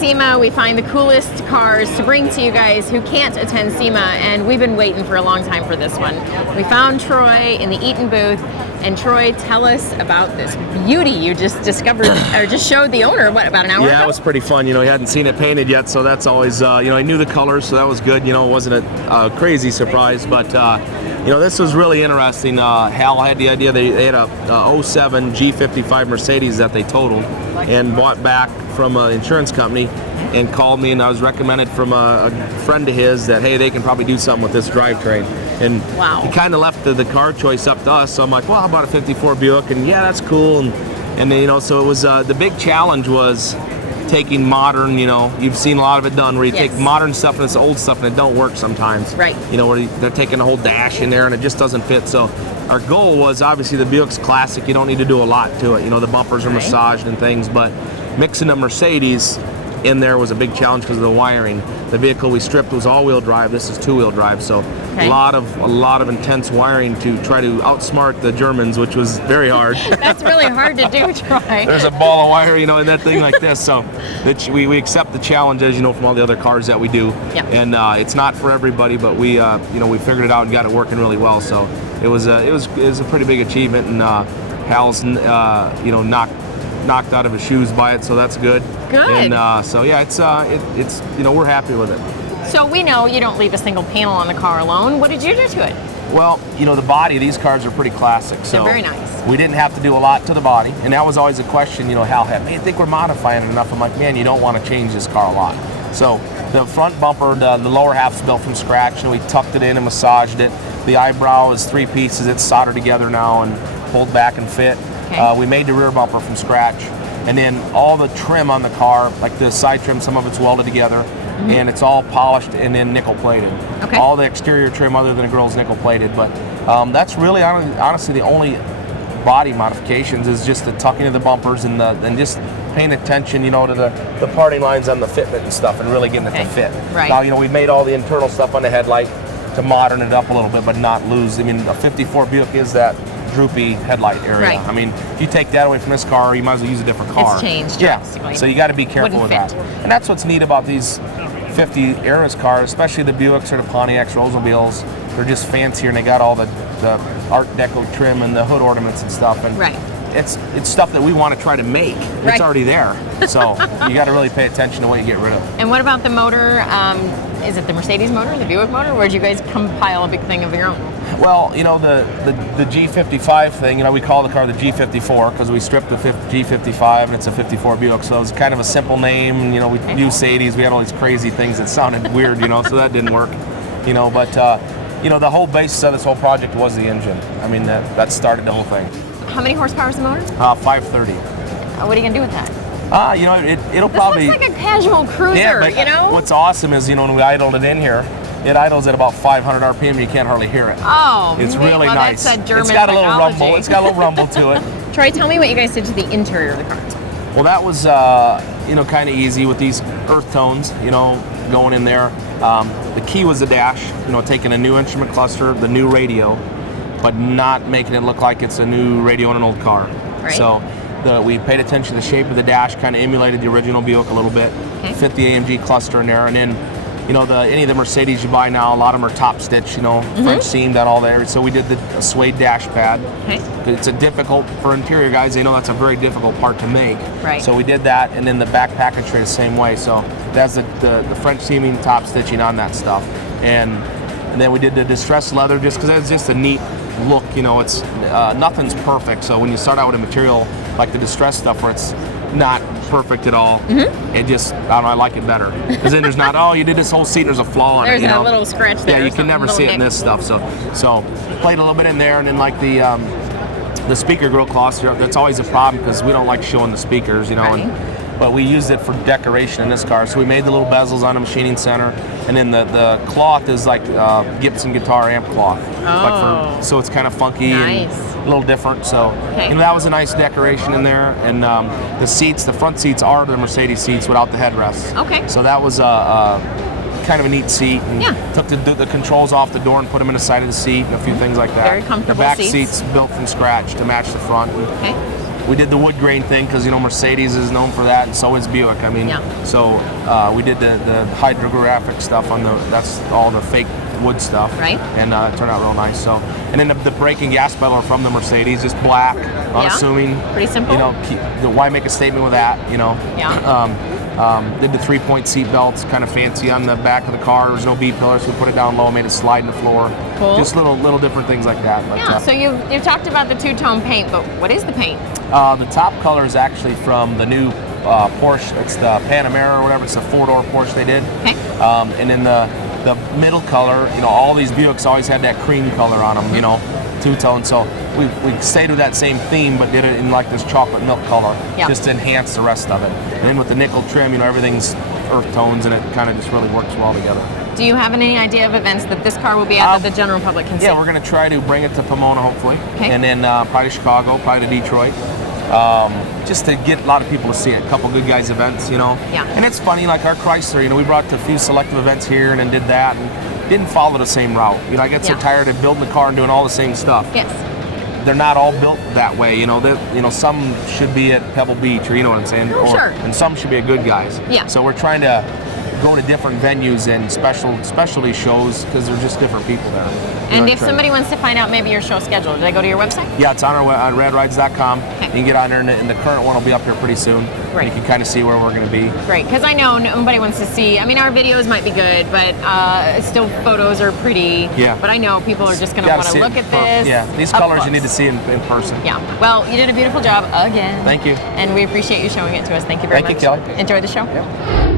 SEMA, we find the coolest cars to bring to you guys who can't attend SEMA, and we've been waiting for a long time for this one. We found Troy in the Eaton booth, and Troy, tell us about this beauty you just discovered, or just showed the owner, what, about an hour ago? Yeah, it was pretty fun. You know, he hadn't seen it painted yet, so that's always, you know, I knew the colors, so that was good. You know, it wasn't a crazy surprise, but, you know, this was really interesting. Hal had the idea, they had a 07 G55 Mercedes that they totaled and bought back from an insurance company, and called me, and I was recommended from a friend of his that, hey, they can probably do something with this drivetrain. And wow. He kind of left the car choice up to us, so I'm like, well, how about a 54 Buick? And yeah, that's cool. And then, you know, so it was, the big challenge was taking modern, you know, you've seen a lot of it done, where you take modern stuff and it's old stuff and it don't work sometimes. Right. You know, where they're taking the whole dash in there and it just doesn't fit. So our goal was, obviously the Buick's classic, you don't need to do a lot to it. You know, the bumpers are massaged and things, but mixing a Mercedes in there was a big challenge because of the wiring. The vehicle we stripped was all-wheel drive. This is two-wheel drive, so a lot of intense wiring to try to outsmart the Germans, which was very hard. That's really hard to do, Troy. There's a ball of wire, you know, in that thing like this. So we accept the challenge, as you know, from all the other cars that we do. Yeah. And it's not for everybody, but we you know, we figured it out and got it working really well. So it was a pretty big achievement, and Hal's you know, knocked out of his shoes by it, so that's good. Good. And so yeah, it's you know, we're happy with it. So we know you don't leave a single panel on the car alone. What did you do to it? Well, you know, the body of these cars are pretty classic. So they're very nice. We didn't have to do a lot to the body, and that was always a question, you know, Hal had, man, I think we're modifying it enough. I'm like, man, you don't want to change this car a lot. So the front bumper, the lower half's built from scratch, and we tucked it in and massaged it. The eyebrow is 3 pieces. It's soldered together now and pulled back and fit. Okay. We made the rear bumper from scratch, and then all the trim on the car, like the side trim, some of it's welded together, and it's all polished and then nickel plated. Okay. All the exterior trim, other than a grill's nickel plated, but that's really honestly the only body modifications, is just the tucking of the bumpers and just paying attention, you know, to the parting lines on the fitment and stuff, and really getting it to fit. Right. Now, you know, we made all the internal stuff on the headlight to modern it up a little bit, but not lose. I mean, a 54 Buick is that droopy headlight area. Right. I mean, if you take that away from this car, you might as well use a different car. It's changed Yeah. drastically. So you got to be careful Wouldn't with fit. that. And that's what's neat about these 50 eras cars, especially the Buicks or the Pontiacs, Oldsmobiles. They're just fancier, and they got all the Art Deco trim and the hood ornaments and stuff. And right. It's stuff that we want to try to make. Right. It's already there. So you got to really pay attention to what you get rid of. And what about the motor? Is it the Mercedes motor, the Buick motor, or did you guys compile a big thing of your own? Well, you know, the G55 thing, you know, we call the car the G54 because we stripped the G55 and it's a 54 Buick, so it was kind of a simple name. You know, we used Sadies, we had all these crazy things that sounded weird, you know, so that didn't work. You know, but, you know, the whole basis of this whole project was the engine. I mean, that started the whole thing. How many horsepower is the motor? 530. What are you going to do with that? You know, it'll This probably... looks like a casual cruiser, yeah, but you know? What's awesome is, you know, when we idled it in here, it idles at about 500 RPM and you can't hardly hear it. Oh, it's really well, nice. That's a German it's got a little technology. rumble. It's got a little rumble to it. Troy, tell me what you guys did to the interior of the car. Well, that was, you know, kind of easy with these earth tones, you know, going in there. The key was the dash, you know, taking a new instrument cluster, the new radio, but not making it look like it's a new radio in an old car. Right. So we paid attention to the shape of the dash, kind of emulated the original Buick a little bit, fit the AMG cluster in there, and then, you know, any of the Mercedes you buy now, a lot of them are top stitch, you know, French seamed on all there. So we did the suede dash pad. Okay. It's a difficult, for interior guys, they know that's a very difficult part to make. Right. So we did that, and then the back package tray the same way. So that's the French seaming top stitching on that stuff. And then we did the distressed leather just because it's just a neat look, you know, it's nothing's perfect. So when you start out with a material like the distressed stuff where it's not perfect at all, it just, I don't know, I like it better. Because then there's not, oh, you did this whole seat, there's a flaw in it. There's you know? a little scratch there. Yeah, you can never see it in this stuff. So played a little bit in there, and then like the speaker grill cloths, that's always a problem because we don't like showing the speakers, you know. Right. But we used it for decoration in this car. So we made the little bezels on the machining center, and then the cloth is like Gibson guitar amp cloth. Oh. So it's kind of funky and a little different. So you know, that was a nice decoration in there. And the seats, the front seats are the Mercedes seats without the headrests. Okay. So that was kind of a neat seat. And took the controls off the door and put them in the side of the seat and a few things like that. Very comfortable The back seats. seats built from scratch to match the front. Okay. we did the wood grain thing because Mercedes is known for that, and so is Buick. I mean, so we did the hydrographic stuff on that's all the fake wood stuff, right? And it turned out real nice. So, and then the brake and gas pedal are from the Mercedes, just black, unassuming. Pretty simple. Why make a statement with that? Yeah. Did the 3-point seat belts, kind of fancy on the back of the car. There was no B-pillar, so we put it down low, made it slide in the floor. Cool. Just little different things like that. But, yeah. So you've talked about the two-tone paint, but what is the paint? The top color is actually from the new Porsche. It's the Panamera or whatever. It's a 4-door Porsche they did. Okay. And then the middle color, all these Buicks always had that cream color on them, two-tone. So we stayed with that same theme, but did it in like this chocolate milk color, just to enhance the rest of it. And then with the nickel trim, everything's earth tones, and it kind of just really works well together. Do you have any idea of events that this car will be at that the general public can see? Yeah, we're going to try to bring it to Pomona, hopefully. Okay. And then probably to Chicago, probably to Detroit. Just to get a lot of people to see it. A couple good guys events, Yeah. And it's funny, like our Chrysler, we brought to a few selective events here and then did that and didn't follow the same route. I get so tired of building the car and doing all the same stuff. Yes. They're not all built that way, some should be at Pebble Beach, or you know what I'm saying? Oh, sure. And some should be at Good Guys. Yeah. So we're trying to go to different venues and specialty shows because they're just different people there. And if somebody wants to find out maybe your show schedule, do they go to your website? Yeah, it's on on radrides.com. Okay. You can get on there, and the current one will be up here pretty soon. Great. You can kind of see where we're going to be. Great, because I know nobody wants to see. I mean, our videos might be good, but still photos are pretty. Yeah. But I know people are just going to want to look at this. Yeah, these colors you need to see in person. Yeah. Well, you did a beautiful job again. Thank you. And we appreciate you showing it to us. Thank you very much. Thank you, Kelly. Enjoy the show. Yep.